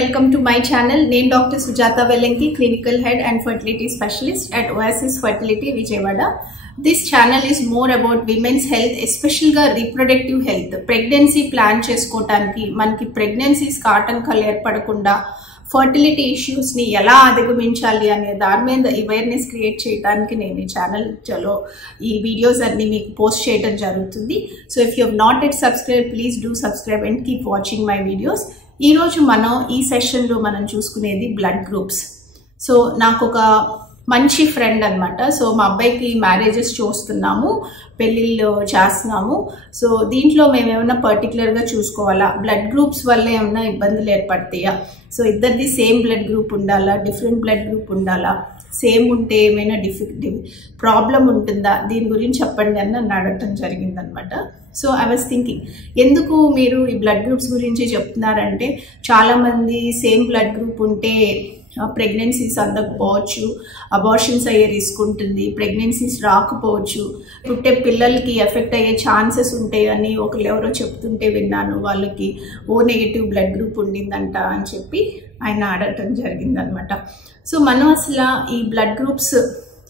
welcome to my channel. Name Dr. Sujata Velanki, Clinical Head and Fertility Specialist at Oasis Fertility, Vijayawada. This channel is more about women's health, especially reproductive health. Pregnancy plan cheskotaniki, manki pregnancies కాటంకాలు ఏర్పడకుండా fertility issues ని ఎలా అధిగమించాలి అనే దాని మీద awareness create చేయడానికి నేను ఈ ఛానల్ చలో ఈ వీడియోస్ అన్ని మీకు పోస్ట్ చేయడం జరుగుతుంది. So if you have not yet subscribed, please do subscribe and keep watching my videos. ఈ రోజు మనం ఈ సెషన్ లో మనం చూసుకునేది బ్లడ్ గ్రూప్స్. సో నాకు ఒక మంచి ఫ్రెండ్ అన్నమాట. సో మా అబ్బాయికి మ్యారేజెస్ చూస్తున్నాము, పెళ్ళిళ్ళు చేస్తున్నాము. సో దీంట్లో మేము ఏమైనా పర్టికులర్గా చూసుకోవాలా, బ్లడ్ గ్రూప్స్ వల్ల ఏమైనా ఇబ్బందులు ఏర్పడతాయా, సో ఇద్దరిది సేమ్ బ్లడ్ గ్రూప్ ఉండాలా, డిఫరెంట్ బ్లడ్ గ్రూప్ ఉండాలా, సేమ్ ఉంటే ఏమైనా ప్రాబ్లం ఉంటుందా, దీని గురించి చెప్పండి అని నన్ను అడగటం జరిగిందనమాట. సో ఐ వాజ్ థింకింగ్, ఎందుకు మీరు ఈ బ్లడ్ గ్రూప్స్ గురించి చెప్తున్నారంటే చాలామంది సేమ్ బ్లడ్ గ్రూప్ ఉంటే ప్రెగ్నెన్సీస్ అందకపోవచ్చు, అబార్షన్స్ అయ్యే రిస్క్ ఉంటుంది, ప్రెగ్నెన్సీస్ రాకపోవచ్చు, పుట్టే పిల్లలకి ఎఫెక్ట్ అయ్యే ఛాన్సెస్ ఉంటాయి అని ఒకరు ఎవరో చెప్తుంటే విన్నాను. వాళ్ళకి ఓ నెగిటివ్ బ్లడ్ గ్రూప్ ఉండిందంట అని చెప్పి ఆయన అడగటం జరిగిందనమాట. సో మనం అసలు ఈ బ్లడ్ గ్రూప్స్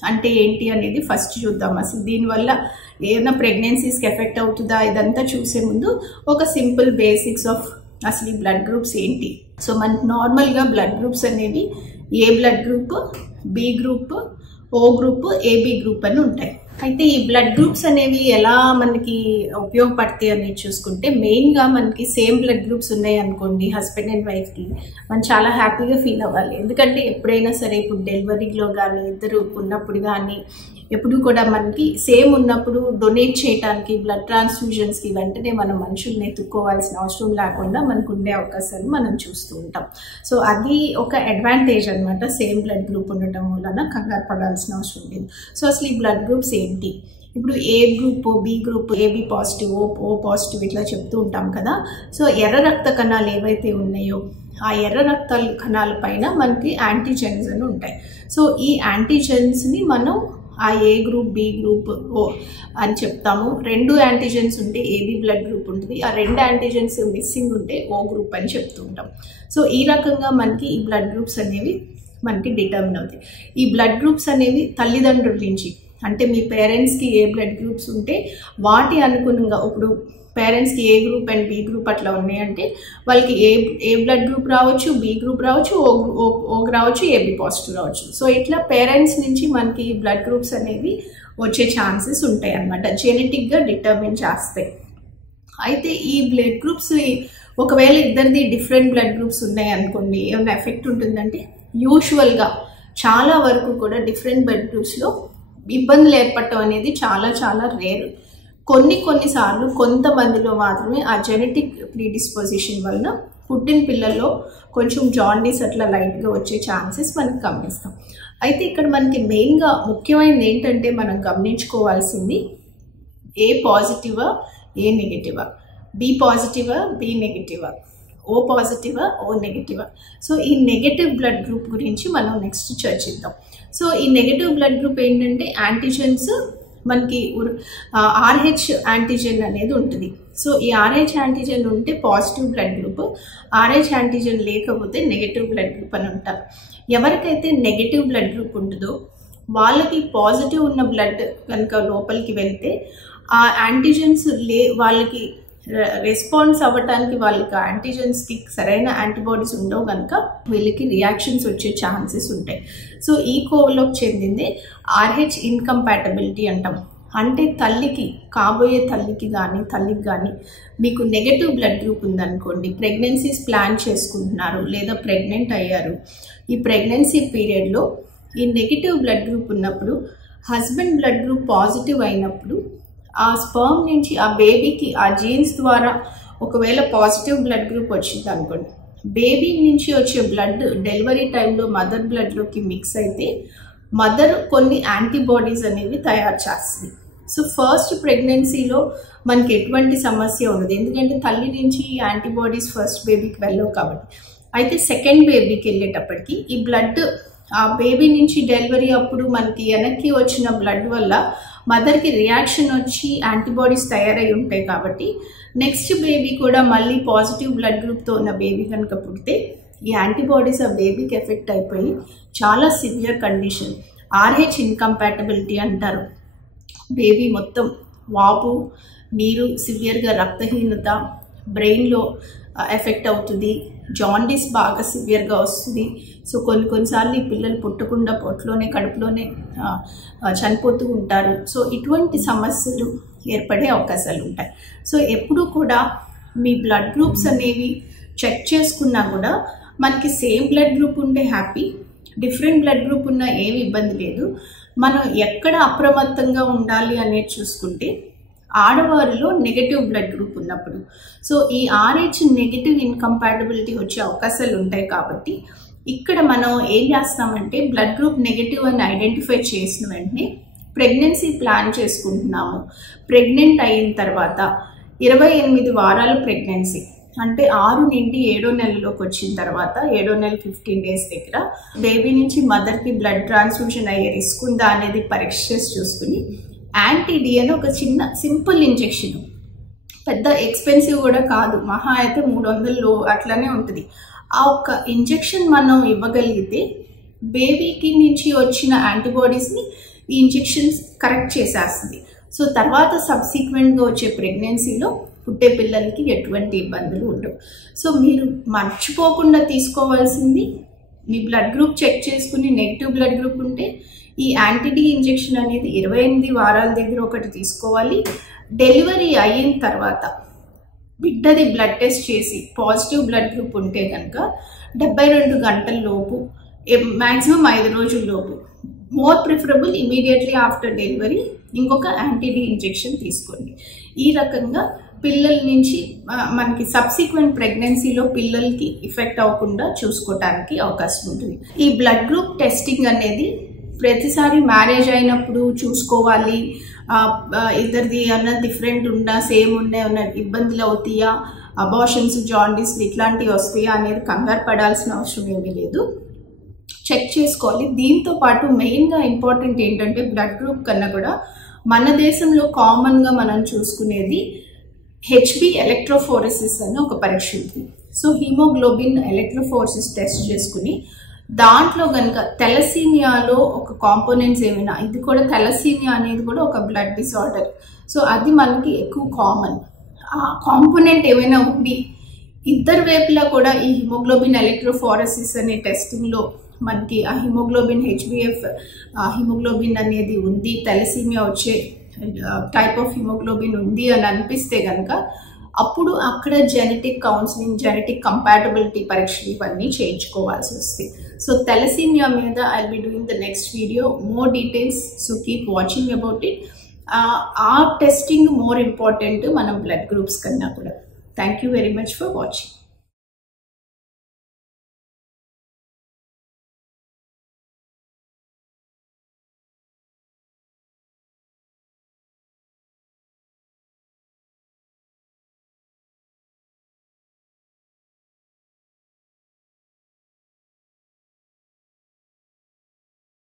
అంటే ఏంటి అనేది ఫస్ట్ చూద్దాం. అసలు దీనివల్ల ఏమైనా ప్రెగ్నెన్సీస్కి ఎఫెక్ట్ అవుతుందా, ఇదంతా చూసే ముందు ఒక సింపుల్ బేసిక్స్ ఆఫ్ అసలు ఈ బ్లడ్ గ్రూప్స్ ఏంటి. సో మనకి నార్మల్గా బ్లడ్ గ్రూప్స్ అనేవి ఏ బ్లడ్ గ్రూప్, బి గ్రూప్, ఓ గ్రూప్, ఏబి గ్రూప్ అని ఉంటాయి. అయితే ఈ బ్లడ్ గ్రూప్స్ అనేవి ఎలా మనకి ఉపయోగపడతాయి అనేది చూసుకుంటే, మెయిన్గా మనకి సేమ్ బ్లడ్ గ్రూప్స్ ఉన్నాయి అనుకోండి హస్బెండ్ అండ్ వైఫ్కి, మనం చాలా హ్యాపీగా ఫీల్ అవ్వాలి. ఎందుకంటే ఎప్పుడైనా సరే ఇప్పుడు డెలివరీలో కానీ ఇద్దరు ఉన్నప్పుడు కానీ ఎప్పుడు కూడా మనకి సేమ్ ఉన్నప్పుడు డొనేట్ చేయడానికి బ్లడ్ ట్రాన్స్ఫ్యూజన్స్కి వెంటనే మనం మనుషుల్ని ఎత్తుక్కోవాల్సిన అవసరం లేకుండా మనకు ఉండే అవకాశాన్ని మనం చూస్తూ ఉంటాం. సో అది ఒక అడ్వాంటేజ్ అనమాట, సేమ్ బ్లడ్ గ్రూప్ ఉండటం వలన కంగారు పడాల్సిన అవసరం లేదు. సో అసలు ఈ బ్లడ్ గ్రూప్స్ ఏంటి, ఇప్పుడు A group, B group, AB positive, O positive ఇట్లా చెప్తూ ఉంటాం కదా. సో ఎర్ర రక్త కణాలు ఏవైతే ఉన్నాయో ఆ ఎర్ర రక్త కణాల పైన మనకి యాంటీజెన్స్ అని ఉంటాయి. సో ఈ యాంటీజెన్స్ని మనం ఆ ఏ గ్రూప్, బి గ్రూప్, ఓ అని చెప్తాము. రెండు యాంటీజెన్స్ ఉంటే ఏబి బ్లడ్ గ్రూప్ ఉంటుంది, ఆ రెండు యాంటీజెన్స్ మిస్సింగ్ ఉంటే ఓ గ్రూప్ అని చెప్తూ ఉంటాం. సో ఈ రకంగా మనకి ఈ బ్లడ్ గ్రూప్స్ అనేవి మనకి డిటర్మిన్ అవుతాయి. ఈ బ్లడ్ గ్రూప్స్ అనేవి తల్లిదండ్రుల నుంచి, అంటే మీ పేరెంట్స్కి ఏ బ్లడ్ గ్రూప్స్ ఉంటే వాటి అనుగుణంగా, ఇప్పుడు పేరెంట్స్కి ఏ గ్రూప్ అండ్ బి గ్రూప్ అట్లా ఉన్నాయంటే వాళ్ళకి ఏ బ్లడ్ గ్రూప్ రావచ్చు, బి గ్రూప్ రావచ్చు, ఓ రావచ్చు, ఏబి పాజిటివ్ రావచ్చు. సో ఇట్లా పేరెంట్స్ నుంచి మనకి బ్లడ్ గ్రూప్స్ అనేవి వచ్చే ఛాన్సెస్ ఉంటాయి అన్నమాట, జెనెటిక్గా డిటర్మిన్ చేస్తాయి. అయితే ఈ బ్లడ్ గ్రూప్స్ ఒకవేళ ఇద్దరిది డిఫరెంట్ బ్లడ్ గ్రూప్స్ ఉన్నాయి అనుకోండి, ఏమైనా ఎఫెక్ట్ ఉంటుందంటే యూజువల్గా చాలా వరకు కూడా డిఫరెంట్ బ్లడ్ గ్రూప్స్లో ఇబ్బందులు ఏర్పడటం అనేది చాలా చాలా రేర్. కొన్నిసార్లు కొంతమందిలో మాత్రమే ఆ జెనెటిక్ ప్రీడిస్పోజిషన్ వలన పుట్టిన పిల్లల్లో కొంచెం జాండీస్ అట్లా లైట్గా వచ్చే ఛాన్సెస్ మనకి గమనిస్తాం. అయితే ఇక్కడ మనకి మెయిన్గా ముఖ్యమైనది ఏంటంటే మనం గమనించుకోవాల్సింది ఏ పాజిటివా, ఏ నెగిటివా, బి పాజిటివా, బి నెగిటివా, ఓ పాజిటివా, ఓ నెగిటివా. సో ఈ నెగటివ్ బ్లడ్ గ్రూప్ గురించి మనం నెక్స్ట్ చర్చిద్దాం. సో ఈ నెగటివ్ బ్లడ్ గ్రూప్ ఏంటంటే యాంటీజెన్స్ మనకి ఆర్హెచ్ యాంటీజెన్ అనేది ఉంటుంది. సో ఈ ఆర్హెచ్ యాంటీజెన్ ఉంటే positive blood group, RH antigen లేకపోతే నెగటివ్ బ్లడ్ గ్రూప్ అని ఉంటారు. ఎవరికైతే నెగటివ్ బ్లడ్ గ్రూప్ ఉంటుందో వాళ్ళకి పాజిటివ్ ఉన్న బ్లడ్ కనుక లోపలికి వెళ్తే ఆ యాంటీజెన్స్ వాళ్ళకి రెస్పాన్స్ అవ్వటానికి, వాళ్ళకి యాంటీజెన్స్కి సరైన యాంటీబాడీస్ ఉండవు కనుక వీళ్ళకి రియాక్షన్స్ వచ్చే ఛాన్సెస్ ఉంటాయి. సో ఈ కోవలోకి చెందిందే ఆర్హెచ్ ఇన్కంపాటబిలిటీ అంటాం. అంటే కాబోయే తల్లికి కానీ మీకు నెగటివ్ బ్లడ్ గ్రూప్ ఉందనుకోండి, ప్రెగ్నెన్సీస్ ప్లాన్ చేసుకుంటున్నారు లేదా ప్రెగ్నెంట్ అయ్యారు, ఈ ప్రెగ్నెన్సీ పీరియడ్లో ఈ నెగటివ్ బ్లడ్ గ్రూప్ ఉన్నప్పుడు హస్బెండ్ బ్లడ్ గ్రూప్ పాజిటివ్ అయినప్పుడు ఆ స్పర్మ్ నుంచి ఆ బేబీకి ఆ జీన్స్ ద్వారా ఒకవేళ పాజిటివ్ బ్లడ్ గ్రూప్ వచ్చింది అనుకోండి, బేబీ నుంచి వచ్చే బ్లడ్ డెలివరీ టైంలో మదర్ బ్లడ్లోకి మిక్స్ అయితే మదర్ కొన్ని యాంటీబాడీస్ అనేవి తయారు చేస్తుంది. సో ఫస్ట్ ప్రెగ్నెన్సీలో మనకి ఎటువంటి సమస్య ఉండదు, ఎందుకంటే తల్లి నుంచి యాంటీబాడీస్ ఫస్ట్ బేబీకి వెళ్ళవు కాబట్టి. అయితే సెకండ్ బేబీకి వెళ్ళేటప్పటికి ఈ బ్లడ్ ఆ బేబీ నుంచి డెలివరీ అప్పుడు మనకి వెనక్కి వచ్చిన బ్లడ్ వల్ల మదర్కి రియాక్షన్ వచ్చి యాంటీబాడీస్ తయారై ఉంటాయి కాబట్టి నెక్స్ట్ బేబీ కూడా మళ్ళీ పాజిటివ్ బ్లడ్ గ్రూప్తో ఉన్న బేబీ కనుక పుడితే ఈ యాంటీబాడీస్ ఆ బేబీకి ఎఫెక్ట్ అయిపోయి చాలా సివియర్ కండిషన్ RH ఇన్కంపాటబిలిటీ అంటారు. బేబీ మొత్తం వాపు, నీరు, సివియర్గా రక్తహీనత, బ్రెయిన్లో ఎఫెక్ట్ అవుతుంది, జాండీస్ బాగా సివియర్గా వస్తుంది. సో కొన్నిసార్లు ఈ పిల్లలు పుట్టకుండా పొట్టులోనే కడుపులోనే చనిపోతూ ఉంటారు. సో ఇటువంటి సమస్యలు ఏర్పడే అవకాశాలు ఉంటాయి. సో ఎప్పుడూ కూడా మీ బ్లడ్ గ్రూప్స్ అనేవి చెక్ చేసుకున్నా కూడా మనకి సేమ్ బ్లడ్ గ్రూప్ ఉంటే హ్యాపీ, డిఫరెంట్ బ్లడ్ గ్రూప్ ఉన్న ఏమి ఇబ్బంది లేదు. మనం ఎక్కడ అప్రమత్తంగా ఉండాలి అనేది చూసుకుంటే ఆడవారిలో నెగటివ్ బ్లడ్ గ్రూప్ ఉన్నప్పుడు, సో ఈ RH నెగటివ్ ఇన్కంపాటబిలిటీ వచ్చే అవకాశాలు ఉంటాయి. కాబట్టి ఇక్కడ మనం ఏం చేస్తామంటే బ్లడ్ గ్రూప్ నెగటివ్ అని ఐడెంటిఫై చేసిన వెంటనే ప్రెగ్నెన్సీ ప్లాన్ చేసుకుంటున్నాము. ప్రెగ్నెంట్ అయిన తర్వాత 28 వారాల ప్రెగ్నెన్సీ అంటే 6 నుండి 7వ నెలలోకి వచ్చిన తర్వాత 7వ నెల 15 days దగ్గర బేబీ నుంచి మదర్కి బ్లడ్ ట్రాన్స్ఫ్యూషన్ అయ్యే రిస్క్ ఉందా అనేది పరీక్ష చేసి చూసుకుని యాంటీ-D అని ఒక చిన్న సింపుల్ ఇంజెక్షన్, పెద్ద ఎక్స్పెన్సివ్ కూడా కాదు, మహా అయితే 300 అట్లానే ఉంటుంది. ఆ ఒక్క ఇంజెక్షన్ మనం ఇవ్వగలిగితే బేబీకి నుంచి వచ్చిన యాంటీబాడీస్ని ఈ ఇంజెక్షన్స్ కరెక్ట్ చేసేస్తుంది. సో తర్వాత సబ్సిక్వెంట్గా వచ్చే ప్రెగ్నెన్సీలో పుట్టే పిల్లలకి ఎటువంటి ఇబ్బందులు ఉండవు. సో మీరు మర్చిపోకుండా తీసుకోవాల్సింది మీ బ్లడ్ గ్రూప్ చెక్ చేసుకుని నెగిటివ్ బ్లడ్ గ్రూప్ ఉంటే ఈ యాంటీ-D ఇంజెక్షన్ అనేది 28 వారాల దగ్గర ఒకటి తీసుకోవాలి. డెలివరీ అయిన తర్వాత బిడ్డది బ్లడ్ టెస్ట్ చేసి పాజిటివ్ బ్లడ్ గ్రూప్ ఉంటే కనుక 72 గంటల లోపు, మ్యాక్సిమం 5 రోజుల లోపు, more preferable immediately after delivery ఇంకొక యాంటీ-D ఇంజెక్షన్ తీసుకోండి. ఈ రకంగా పిల్లల నుంచి మనకి సబ్సిక్వెంట్ ప్రెగ్నెన్సీలో పిల్లలకి ఎఫెక్ట్ అవ్వకుండా చూసుకోవడానికి అవకాశం ఉంటుంది. ఈ బ్లడ్ గ్రూప్ టెస్టింగ్ అనేది ప్రతిసారి మ్యారేజ్ అయినప్పుడు చూసుకోవాలి, ఇద్దరిది అన్న డిఫరెంట్ ఉన్నా సేమ్ ఉన్న ఇబ్బందులు అవుతాయా, అబార్షన్స్, జాండీస్ ఇట్లాంటివి వస్తాయా అనేది కంగారు పడాల్సిన అవసరం ఏమీ లేదు. చెక్ చేసుకోవాలి. దీంతో పాటు మెయిన్గా ఇంపార్టెంట్ ఏంటంటే బ్లడ్ గ్రూప్ కన్నా కూడా మన దేశంలో కామన్గా మనం చూసుకునేది HB ఎలక్ట్రోఫోరెసిస్ అని ఒక పరీక్ష ఉంటుంది. సో హీమోగ్లోబిన్ ఎలక్ట్రోఫోరెసిస్ టెస్ట్ చేసుకుని దాంట్లో కనుక తెలసీమియాలో ఒక కాంపోనెంట్స్ ఏమైనా, ఇది కూడా తెలసీమియా అనేది కూడా ఒక బ్లడ్ డిసార్డర్, సో అది మనకి ఎక్కువ కామన్. ఆ కాంపోనెంట్ ఏమైనా ఉండి ఇద్దరు వైపులా కూడా ఈ హిమోగ్లోబిన్ ఎలక్ట్రోఫోరెసిస్ అనే టెస్టింగ్లో మనకి ఆ హిమోగ్లోబిన్ HbF హిమోగ్లోబిన్ అనేది ఉంది, తెలసీమియా వచ్చే టైప్ ఆఫ్ హిమోగ్లోబిన్ ఉంది అని అనిపిస్తే కనుక అప్పుడు అక్కడ జెనెటిక్ కౌన్సిలింగ్, జెనెటిక్ కంపాటబిలిటీ పరీక్షలు ఇవన్నీ చేయించుకోవాల్సి వస్తుంది. సో తెలసీమియా మీద I will be doing the next video, more details. So keep watching about it. ఆ టెస్టింగ్ మోర్ ఇంపార్టెంట్ మనం బ్లడ్ గ్రూప్స్ కన్నా కూడా. Thank you very much for watching.